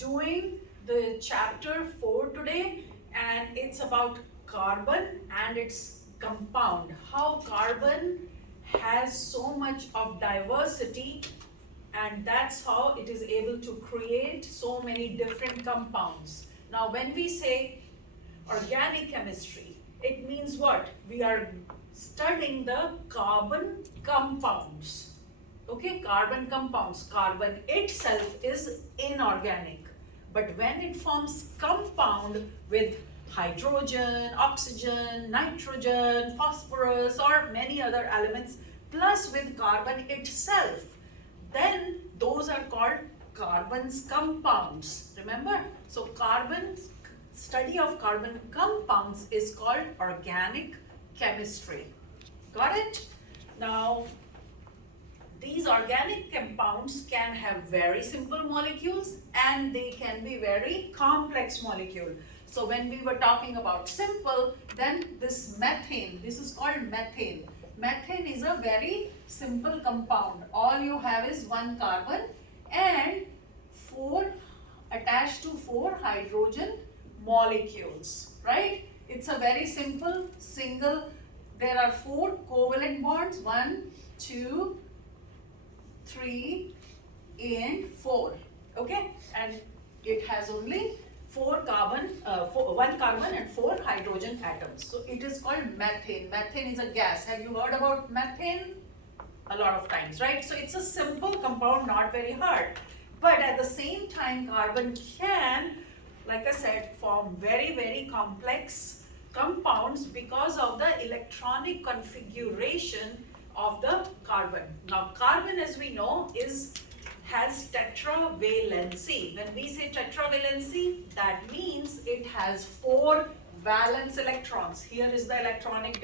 doing the chapter 4 today, and it's about carbon and its compound. How carbon has so much of diversity, and that's how it is able to create so many different compounds. Now, when we say organic chemistry, it means what? We are studying the carbon compounds. Okay, carbon compounds. Carbon itself is inorganic, but when it forms compound with hydrogen, oxygen, nitrogen, phosphorus, or many other elements, plus with carbon itself, then those are called carbon's compounds. Remember? So study of carbon compounds is called organic chemistry. Got it? Now, these organic compounds can have very simple molecules and they can be very complex molecule. So when we were talking about simple, then this methane, this is called methane. Methane is a very simple compound. All you have is one carbon and attached to four hydrogen molecules, right? It's a very simple single. There are four covalent bonds, 1, 2, 3 and 4. Okay, and it has only one carbon and 4 hydrogen atoms. So it is called methane. Methane is a gas. Have you heard about methane? A lot of times, right? So it's a simple compound, not very hard. But at the same time, carbon can, like I said, form very, very complex compounds because of the electronic configuration of the carbon. Now, carbon, as we know, has tetravalency. When we say tetravalency, that means it has 4 valence electrons. Here is the electronic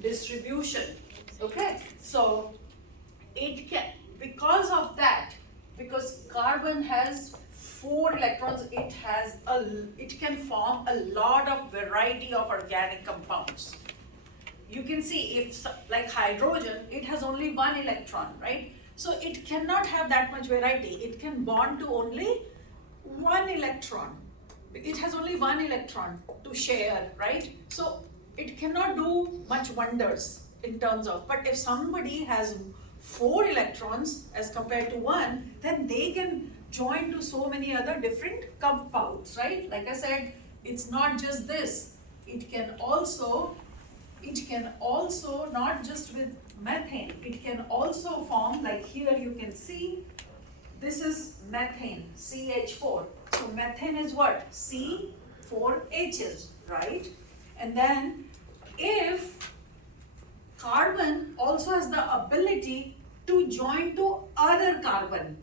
distribution. Okay, so it can, because of that, because carbon has 4 electrons, it can form a lot of variety of organic compounds. You can see, if like hydrogen, it has only 1 electron, right? So it cannot have that much variety. It can bond to only 1 electron. It has only 1 electron to share, right? So it cannot do much wonders in terms of, but if somebody has 4 electrons as compared to 1, then they can join to so many other different compounds, right? Like I said, it's not just this. It can also not just with methane, it can also form, like here you can see, this is methane, CH4. So methane is what? C4H's, right? And then if carbon also has the ability to join to other carbon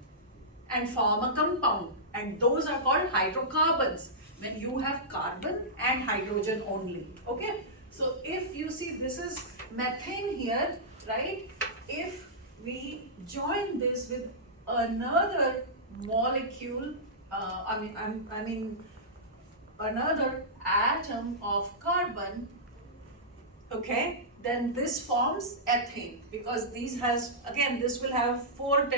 and form a compound, and those are called hydrocarbons, when you have carbon and hydrogen only. Okay, so if you see, this is methane here, right? If we join this with another molecule, another atom of carbon, okay, then this forms ethane, because this will have 4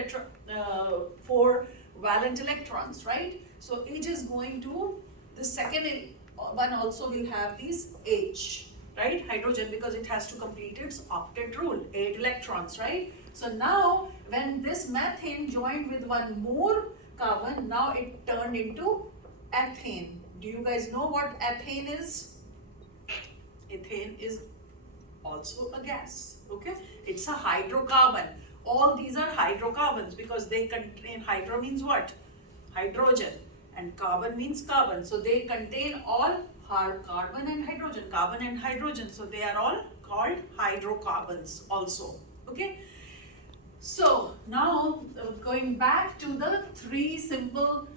valent electrons, right? So it is going to, the second one also will have these H, right? Hydrogen, because it has to complete its octet rule, 8 electrons, right? So now when this methane joined with one more carbon, now it turned into ethane. Do you guys know what ethane is? Ethane is also a gas, okay? It's a hydrocarbon. All these are hydrocarbons because they contain, hydro means what? Hydrogen, and carbon means carbon. So they contain all carbon and hydrogen, so they are all called hydrocarbons also, okay? So now going back to the 3 simple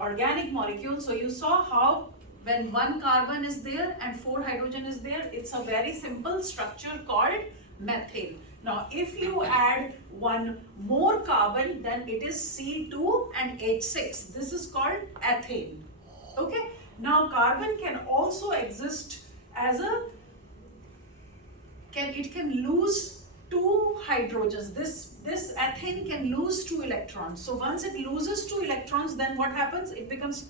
organic molecules. So you saw how when 1 carbon is there and 4 hydrogen is there, it's a very simple structure called methane. Now if you add 1 more carbon, then it is C2 and H6. This is called ethane. Okay. Now carbon can also exist as it can lose two hydrogens. This ethane can lose 2 electrons. So once it loses 2 electrons, then what happens? It becomes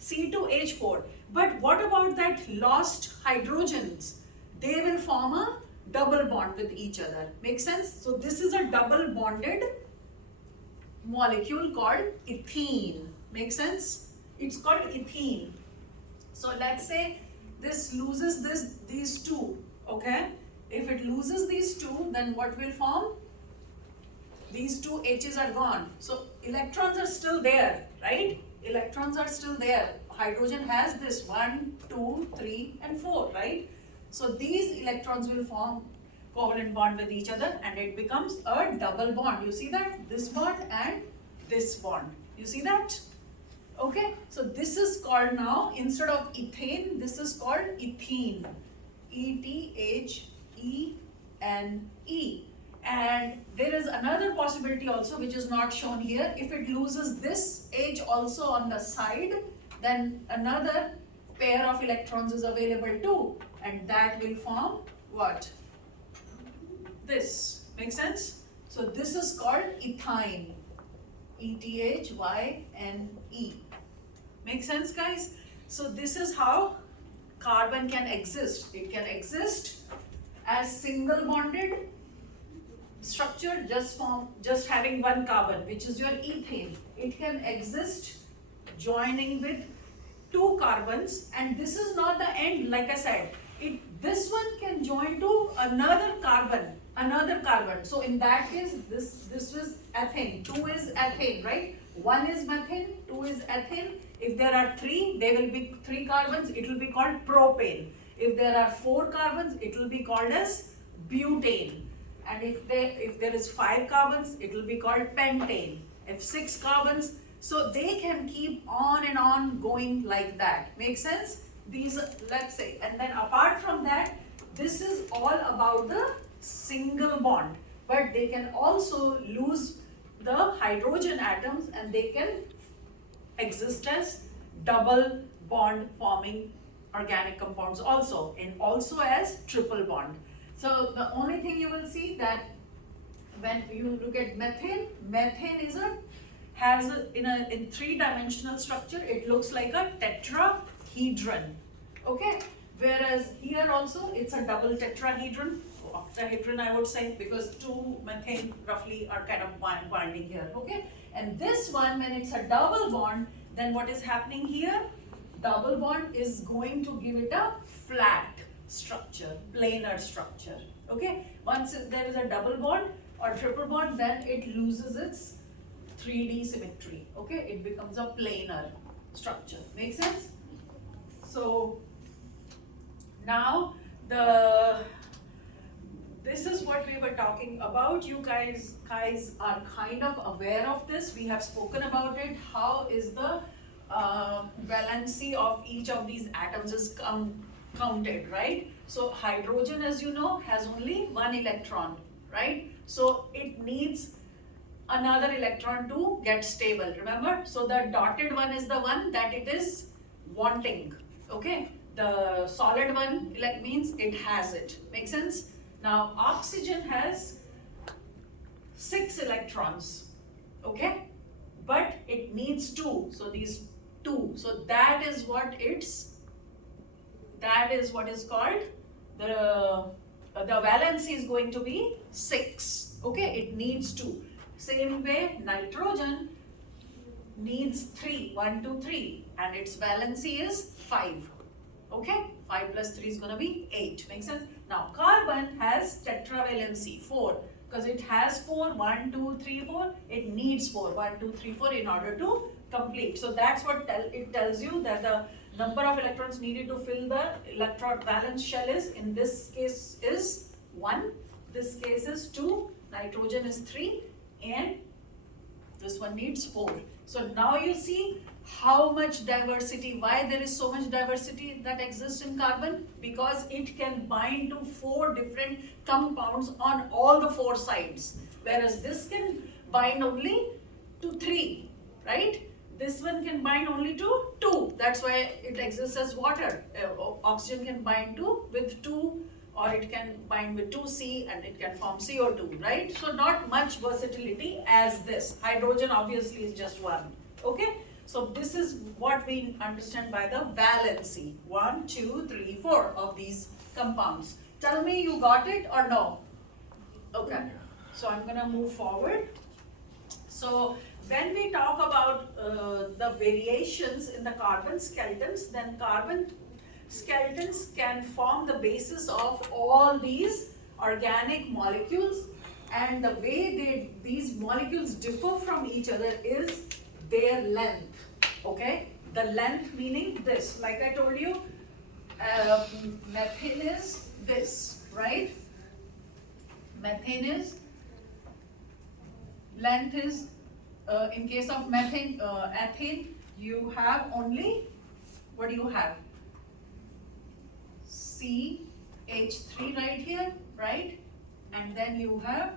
C2H4. But what about that lost hydrogens? They will form a double bond with each other. Make sense? So this is a double bonded molecule called ethene. Make sense? It's called ethene. So let's say this loses these two. Okay? If it loses these two, then what will form? These two H's are gone. So electrons are still there, right? Electrons are still there. Hydrogen has this 1, 2, 3 and 4, right? So these electrons will form covalent bond with each other and it becomes a double bond. You see that? This bond and this bond. You see that? Okay, so this is called now, instead of ethane, this is called ethene. E-T-H-E-N-E. And there is another possibility also which is not shown here. If it loses this H also on the side, then another pair of electrons is available too. And that will form what? This. Make sense? So this is called ethyne. E-T-H-Y-N-E. Make sense, guys? So this is how carbon can exist. It can exist as single bonded structure, just having one carbon, which is your ethane. It can exist joining with two carbons, and this is not the end. Like I said, this one can join to another carbon. So in that case, this was ethane. 2 is ethane, right? 1 is methane, 2 is ethane. If there are 3, there will be 3 carbons. It will be called propane. If there are 4 carbons, it will be called as butane. And if there is 5 carbons, it will be called pentane. If 6 carbons, so they can keep on and on going like that. Make sense? These, let's say, and then apart from that, this is all about the single bond. But they can also lose the hydrogen atoms and they can exist as double bond forming organic compounds also, and also as triple bond. So the only thing you will see that when you look at methane in 3-dimensional structure, it looks like a tetrahedron. Okay, whereas here also it's a double tetrahedron, octahedron I would say, because 2 methane roughly are kind of bonding here. Okay, and this one, when it's a double bond, then what is happening here? Double bond is going to give it a flat structure, planar structure. Okay, once there is a double bond or triple bond, then it loses its 3D symmetry. Okay, it becomes a planar structure. Make sense? So now this is what we were talking about. You guys are kind of aware of this. We have spoken about it. How is the valency of each of these atoms is counted, right? So hydrogen, as you know, has only 1 electron, right? So it needs another electron to get stable, remember? So the dotted one is the one that it is wanting, okay? The solid one means it has it. Make sense? Now oxygen has 6 electrons, okay? But it needs 2, so these 2. So that is what is called the valency is going to be 6. Okay, it needs 2. Same way, nitrogen needs 3, 1, 2, 3, and its valency is 5. Okay, 5 plus 3 is going to be 8. Makes sense? Now carbon has tetravalency 4, because it has 4, 1, 2, 3, 4. It needs 4, 1, 2, 3, 4 in order to complete. So that's what it tells you, that the number of electrons needed to fill the electron valence shell is, in this case is 1, this case is 2, nitrogen is 3, and this one needs 4. So now you see how much diversity, why there is so much diversity that exists in carbon, because it can bind to 4 different compounds on all the 4 sides, whereas this can bind only to 3, right? This one can bind only to 2. That's why it exists as water. Oxygen can bind with 2 or it can bind with 2C and it can form CO2, right? So not much versatility as this. Hydrogen obviously is just one, okay? So this is what we understand by the valency. 1, 2, 3, 4 of these compounds. Tell me you got it or no? Okay, so I'm gonna move forward. So when we talk about the variations in the carbon skeletons, then carbon skeletons can form the basis of all these organic molecules, and the way these molecules differ from each other is their length. Okay, the length meaning this, like I told you, methane is this, right? Methane is, length is, in case of methane, ethane, you have only, what do you have? CH3 right here, right? And then you have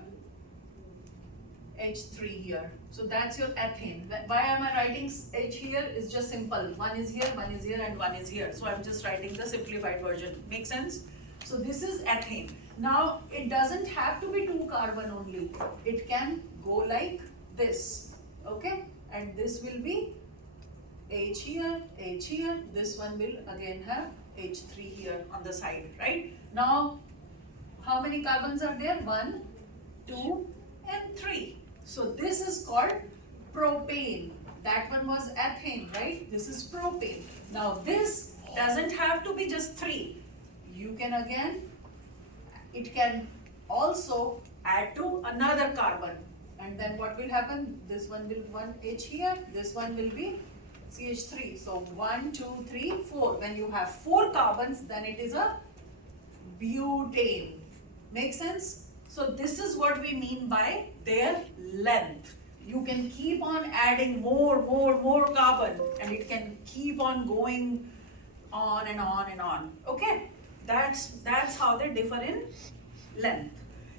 H3 here. So that's your ethane. Why am I writing H here? It's just simple. One is here, and one is here. So I'm just writing the simplified version. Make sense? So this is ethane. Now it doesn't have to be 2 carbon only. It can go like this. Okay? And this will be H here, this one will again have H3 here on the side, right? Now, how many carbons are there? 1, 2, and 3. So this is called propane. That one was ethane, right? This is propane. Now this doesn't have to be just 3. You can again, it can also add to another carbon. And then what will happen? This one will 1 H here, this one will be CH3. So 1, 2, 3, 4. When you have 4 carbons, then it is a butane. Make sense? So this is what we mean by their length. You can keep on adding more carbon, and it can keep on going on and on and on. Okay? That's how they differ in length.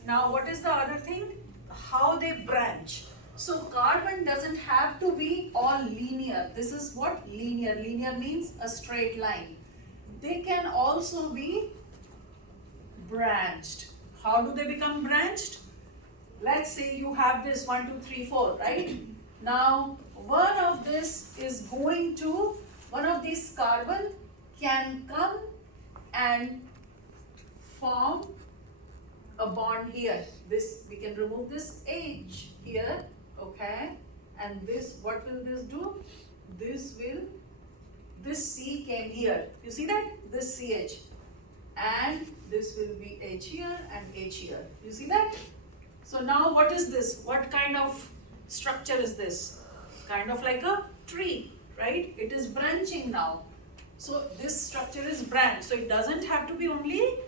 Now what is the other thing? How they branch. So carbon doesn't have to be all linear. This is what linear. Linear means a straight line. They can also be branched. How do they become branched? Let's say you have this 1, 2, 3, 4, right? Now one of these carbon can come and form a bond here. This, we can remove this H here, okay? And this, what will this do? This C came here. You see that? This CH. And this will be H here and H here. You see that? So now what is this? What kind of structure is this? Kind of like a tree, right? It is branching now. So this structure is branched. So it doesn't have to be only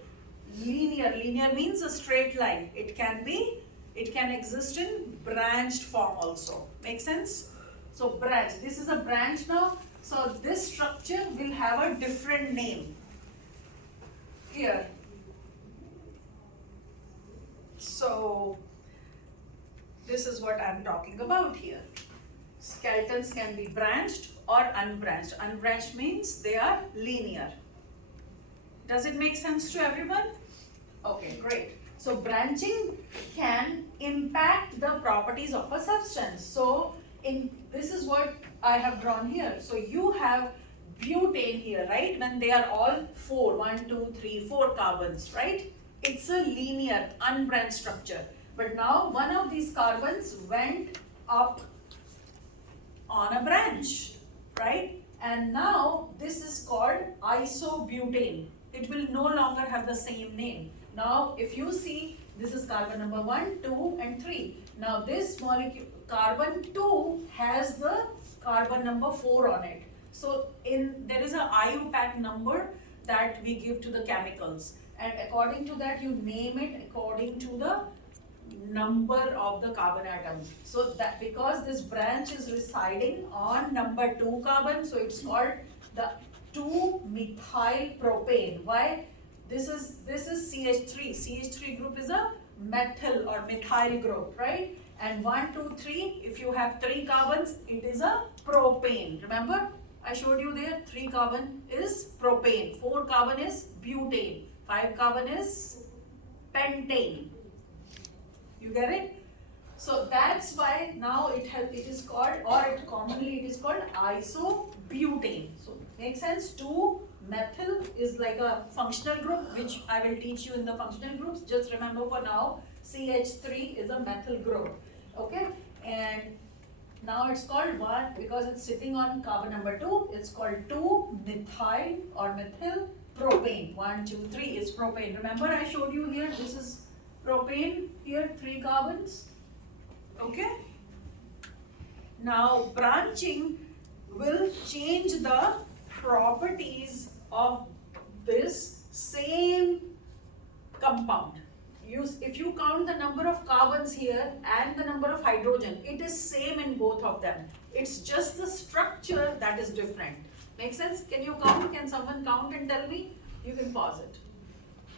linear. Linear means a straight line. It can exist in branched form also. Make sense? So branch. This is a branch now. So this structure will have a different name. Here. So this is what I'm talking about here. Skeletons can be branched or unbranched. Unbranched means they are linear. Does it make sense to everyone? Okay, great. So branching can impact the properties of a substance. So this is what I have drawn here. So you have butane here, right? When they are all 4, 1, 2, 3, 4 carbons, right? It's a linear, unbranched structure. But now one of these carbons went up on a branch, right? And now this is called isobutane. It will no longer have the same name. Now if you see, this is carbon number 1, 2 and 3. Now this molecule, carbon 2 has the carbon number 4 on it. So there is a IUPAC number that we give to the chemicals, and according to that you name it according to the number of the carbon atoms. So that because this branch is residing on number 2 carbon, so it's called the 2-methyl propane. Why? This is CH3. CH3 group is a methyl or methyl group, right? And 1, 2, 3, if you have 3 carbons, it is a propane. Remember, I showed you there 3 carbon is propane, 4 carbon is butane, 5 carbon is pentane. You get it? So that's why now it is called, or it commonly it is called isobutane. So makes sense? 2-methyl is like a functional group, which I will teach you in the functional groups. Just remember for now, CH3 is a methyl group. Okay? And now it's called what? Because it's sitting on carbon number 2, it's called 2-methyl or methyl propane. 1, 2, 3 is propane. Remember I showed you here, this is propane, here 3 carbons. Okay? Now branching will change the properties of this same compound. If you count the number of carbons here and the number of hydrogen, it is same in both of them. It's just the structure that is different. Make sense? Can you count? Can someone count and tell me? You can pause it.